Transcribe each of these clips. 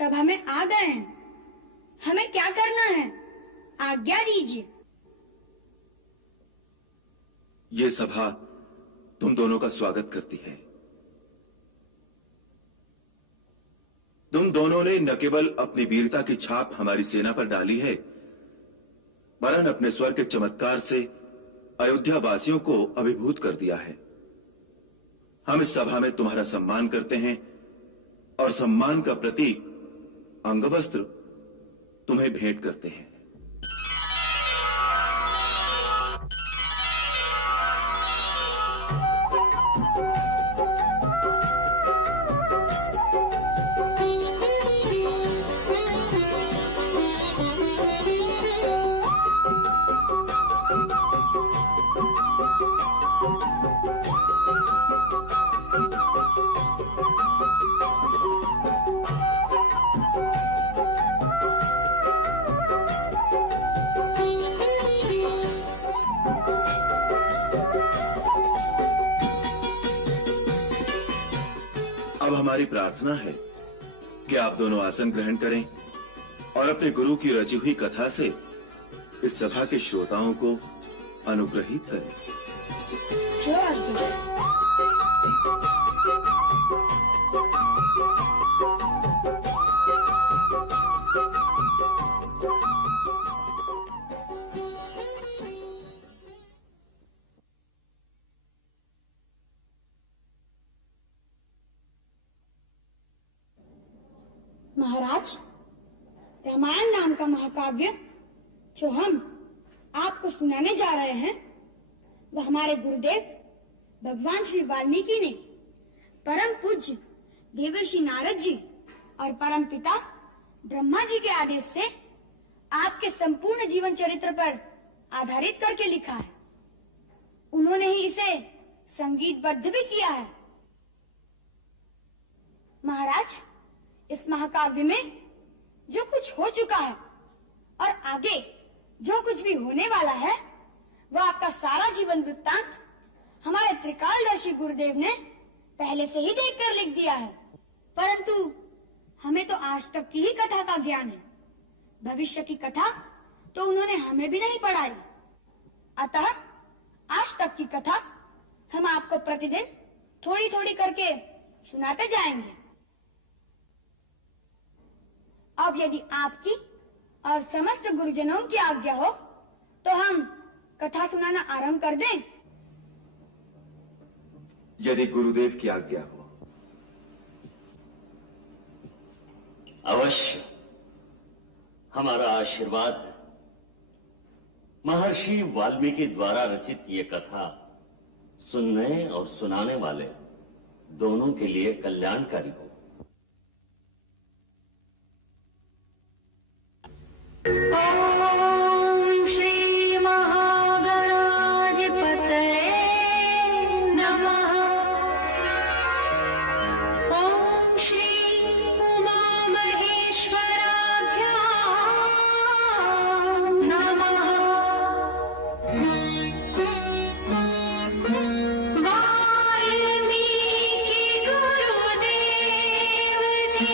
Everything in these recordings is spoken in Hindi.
सभा में आ गए हैं, हमें क्या करना है, आज्ञा दीजिए। ये सभा तुम दोनों का स्वागत करती है। तुम दोनों ने न केवल अपनी वीरता की छाप हमारी सेना पर डाली है, वरन अपने स्वर के चमत्कार से अयोध्या वासियों को अभिभूत कर दिया है। हम इस सभा में तुम्हारा सम्मान करते हैं और सम्मान का प्रतीक अंगवस्त्र तुम्हें भेंट करते हैं। अब हमारी प्रार्थना है कि आप दोनों आसन ग्रहण करें और अपने गुरु की रची हुई कथा से इस सभा के श्रोताओं को अनुग्रहित करें। महाराज, रामायण नाम का महाकाव्य जो हम आपको सुनाने जा रहे हैं, वह हमारे गुरुदेव भगवान श्री वाल्मीकि ने परम पूज्य देवर्षि नारद जी और परम पिता ब्रह्मा जी के आदेश से आपके संपूर्ण जीवन चरित्र पर आधारित करके लिखा है। उन्होंने ही इसे संगीतबद्ध भी किया है। महाराज, इस महाकाव्य में जो कुछ हो चुका है और आगे जो कुछ भी होने वाला है, वह आपका सारा जीवन वृत्तांत हमारे त्रिकालदर्शी गुरुदेव ने पहले से ही देखकर लिख दिया है। परंतु हमें तो आज तक की ही कथा का ज्ञान है, भविष्य की कथा तो उन्होंने हमें भी नहीं पढ़ाई। अतः आज तक की कथा हम आपको प्रतिदिन थोड़ी थोड़ी करके सुनाते जाएंगे। अब यदि आपकी और समस्त गुरुजनों की आज्ञा हो तो हम कथा सुनाना आरंभ कर दें। यदि गुरुदेव की आज्ञा हो। अवश्य, हमारा आशीर्वाद है। महर्षि वाल्मीकि द्वारा रचित ये कथा सुनने और सुनाने वाले दोनों के लिए कल्याणकारी हो। ओम श्री महागणाधिपतये नमः। ओम श्री उमा महेश्वराभ्यां नमः। वाल्मीकि गुरुदेव की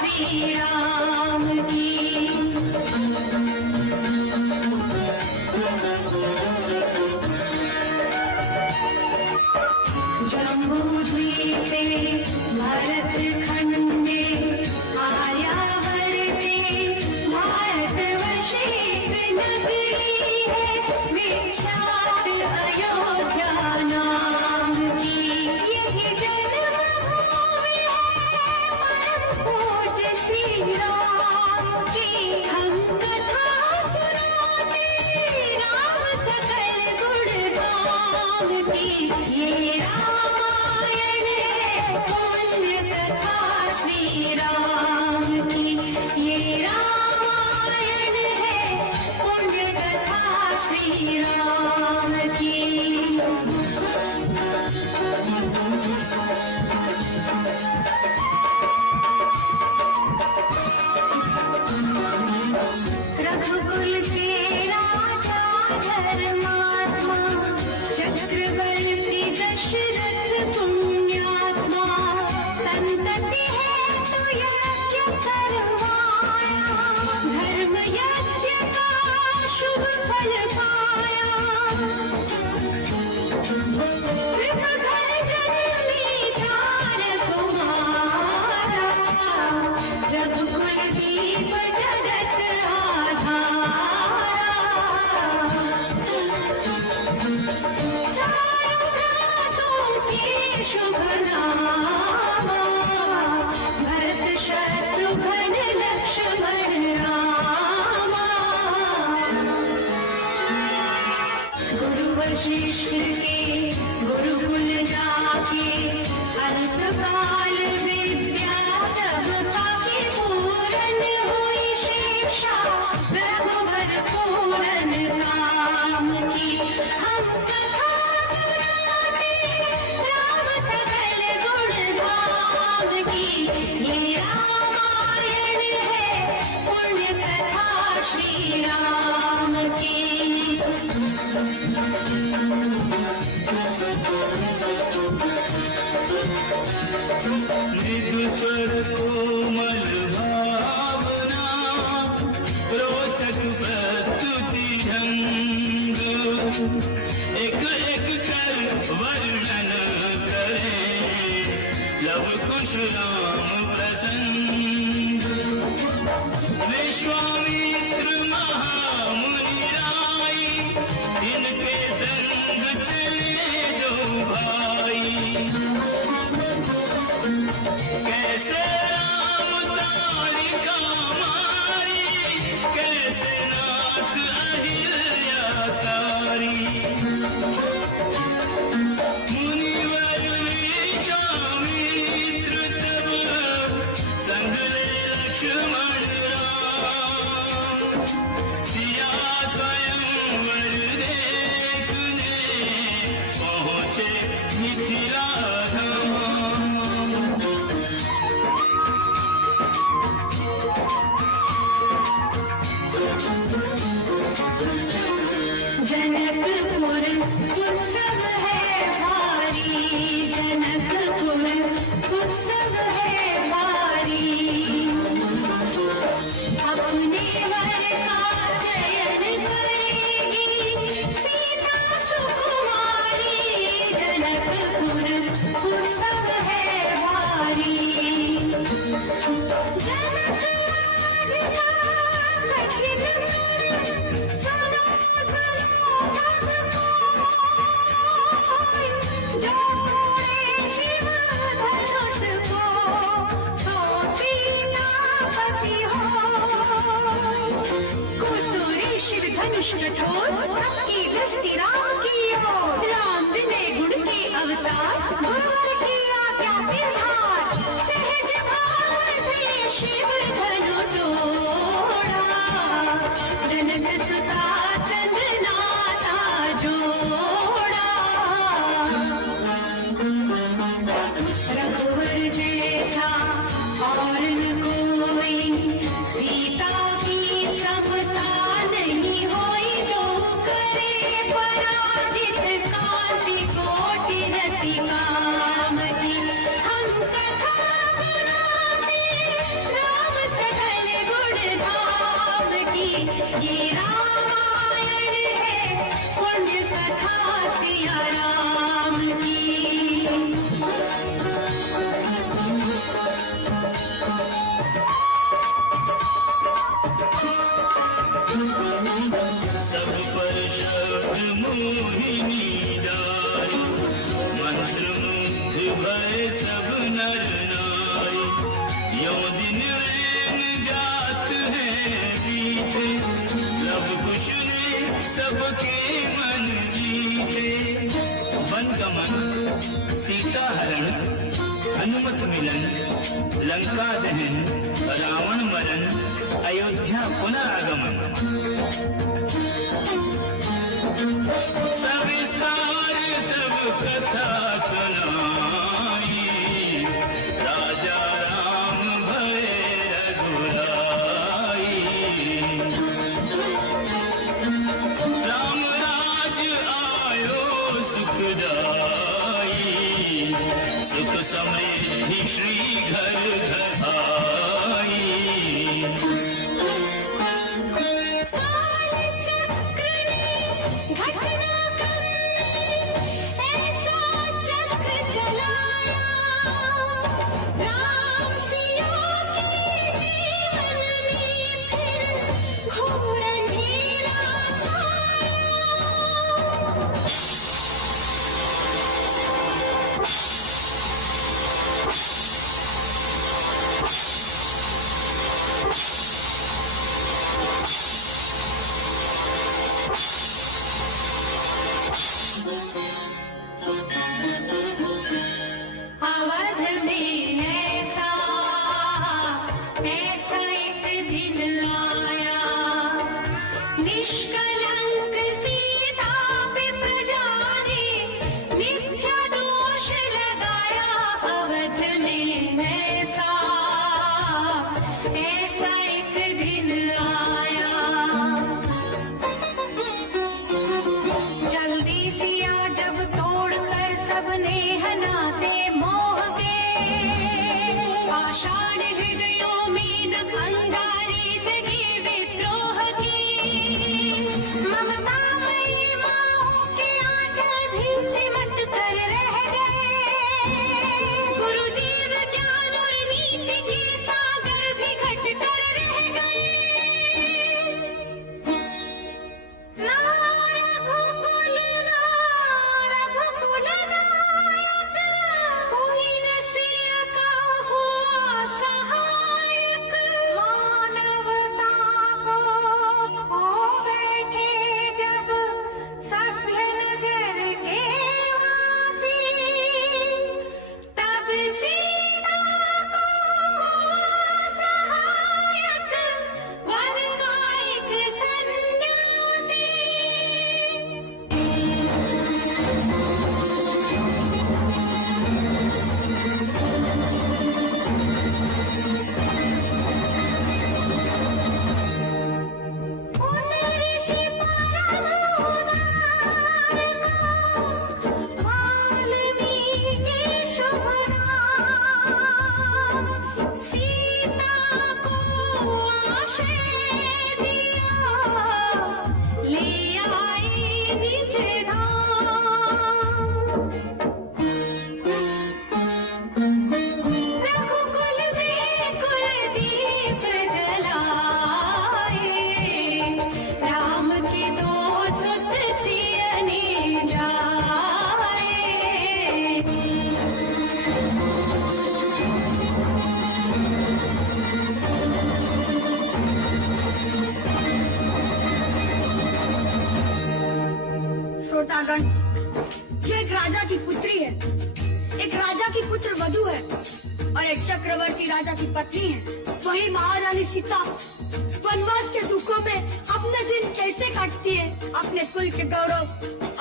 श्री राम की। भरत खंडे आयावर में भारतवर्षिक नगरी है विख्यात अयोध्या नाम की। यही जन्मभूमि है परम पूज्य श्री राम की। हम कथा सुनाते राम सकल गुण धाम की। ये रामायण है पुण्य कथा श्री राम की। ये रामायण है पुण्य कथा श्री राम की। रघुकुल के राजा धर्मात्मा चक्रवर्ती दशरथ पुण्यात्मा। संतति है तो यज्ञ करवाया धर्म यज्ञ का शुभ फल पाया। घर जननी चार कुमारा रघुकुल दीप जगत आधारा। चारों भ्रातों के शुभ नामा भरत शत्रुघ्न लक्ष्मण रामा। गुरु वशिष्ठ के गुरुकुल जाके अल्पकाल विद्या सबका की पूरन हुई शिक्षा रघुवर पूरन नाम की। हम कथा सुनाते राम सकल गुण धाम की। ये रामायण है पुण्य कथा श्री राम की। मृदु स्वर कोमल भावना रोचक प्रस्तुति ढंग। एक एक कर वर्णन करें लव कुश राम प्रसंग। विश्वामित्र महामुनि राई इनके संग चले जो भाई। कैसे राम तारिका मारी कैसे नाथ अहिल्या तारी। मुनिवर विश्वामित्र तब संग ले लक्ष्मण राम। सिया स्वयंवर देखने पहुँचे मिथिला धाम। जनकपुर उत्सव है भारी। जनकपुर उत्सव है भारी। अपने वर का चयन करेगी सीता सुकुमारी। जनकपुर उत्सव है भारी। जनक राधिका कठिन सुनो जो तोड़े शिव धनुष को तो सीतापति हो। कुतुरी शिव धनुष कठोर सबकी दृष्टि राम की ओर। राम विनय गुण के अवतार गुरुवर की आज्ञा से धार। सहज भाव से शिव धनु तोड़ा जनक सुता संग नाता जोड़ा। रघुवर जैसा और न कोई सीता की समता नहीं होई। जो करे परा नर नारी, यो दिन रैन जात है बीते, लब कुश ने सबके मन जीते। वन गमन, सीता हरण, हनुमत मिलन, लंका दहन, रावण मरण, अयोध्या पुनरागमन। सविस्तार सब कथा सुनाई, राजा राम भये रघुराई। राम राज आयो सुखदाई, सुख समृद्धि श्री घर घर आई। अवध में ऐसा एक दिन आया, निष्कलंक सीता पे प्रजा ने मिथ्या दोष लगाया। अवध में ऐसा एक दिन आया, जल्दी सिया जब तोड़कर सबने हनाते मोह के, आषाढ़ हृदयों में न अंगारे जगी विद्रोह की। ममतामयी माओं के आंचल भी सिमट कर रह गए, गुरुदेव ज्ञान और नीति के सागर भी घट कर रह गए। कोई न सिया का हुआ सहायक, मानवता को खो बैठे जब सभ्य नगर के वासी, तब सीता को हुआ सहायक वन का एक सन्यासी। ऋषि वाल्मीकि शुभ नाम, सीता को आश्रय दिया, ले आए निज धाम। रघुकुल में कुलदीप जलाए, राम के दो सुत सियने जाए। श्रोतागण, जो एक राजा की पुत्री है, एक राजा की पुत्र वधू है और एक चक्रवर्ती राजा की पत्नी है, वही महारानी सीता वनवास के दुखों में अपने दिन कैसे काटती है, अपने कुल के गौरव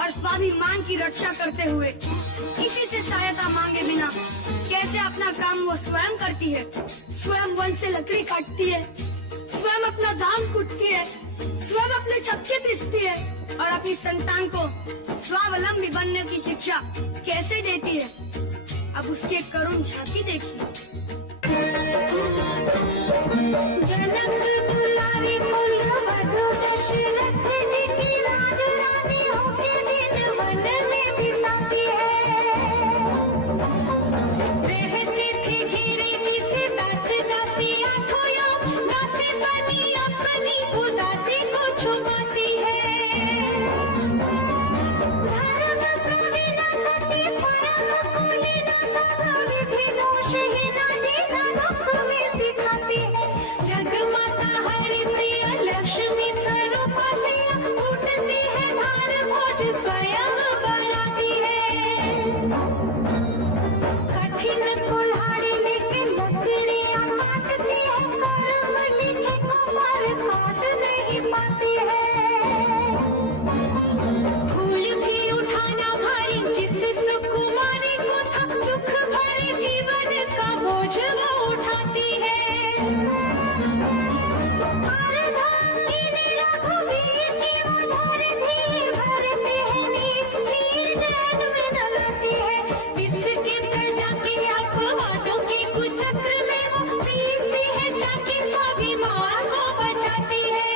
और स्वाभिमान की रक्षा करते हुए। किसी से सहायता मांगे बिना कैसे अपना काम वो स्वयं करती है, स्वयं वन से लकड़ी काटती है, स्वयं अपना धान कूटती है, स्वयं अपने चक्के पीसती है और अपनी संतान को स्वावलंबी बनने की शिक्षा कैसे देती है। अब उसकी एक करुण झांकी देखिए। जनक दुलारी कुल वधू दशरथ जी की राजरानी होके दिन वन में बिताती है। रहती थी घेरे जी से दास दासी आठों यो, दासी बनी अपनी उदासी को छुपाती है। धर्म प्रवीण सती परम कुलीन सब विधि दोष में न लाती है। इसकी प्रजा की अपवादों के कुचक्र में वो पीसती है ताकि स्वाभिमान को बचाती है।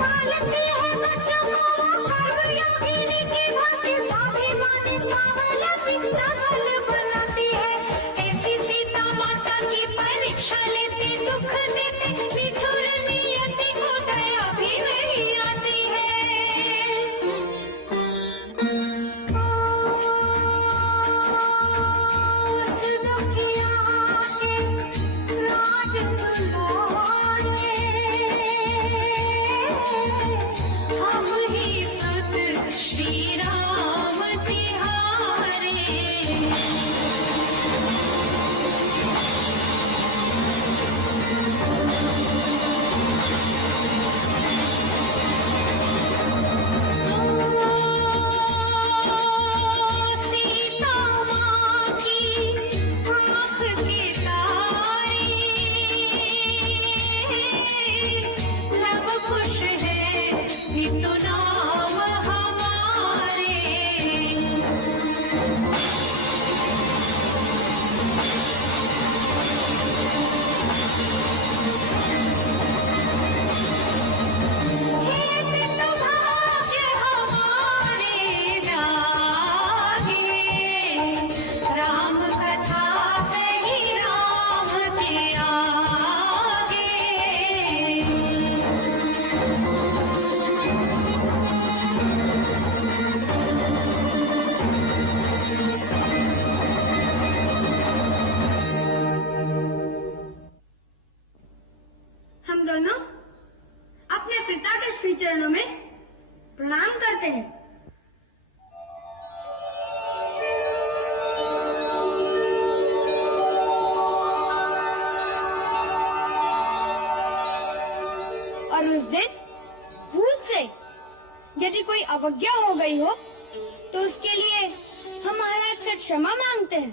पालती है बच्चों को कर्मयोगिनी की भांति, स्वाभिमानी स्वावलंबी सबल बनाती है। ऐसी सीता माता की परीक्षा लेते, दुख देते, निठुर नियति को दया भी नहीं आती है। हम ही सुत श्री राम तिहारे। सीता माँ की आँख के तारे, लब खुश है भी तो नाम हमारे। खेत तो भाग्य हमारे जागे, राम कथा कही राम के आगे। हम दोनों अपने पिता के श्री चरणों में प्रणाम करते हैं। और उस दिन भूल से यदि कोई अवज्ञा हो गई हो तो उसके लिए हम महाराज से क्षमा मांगते हैं।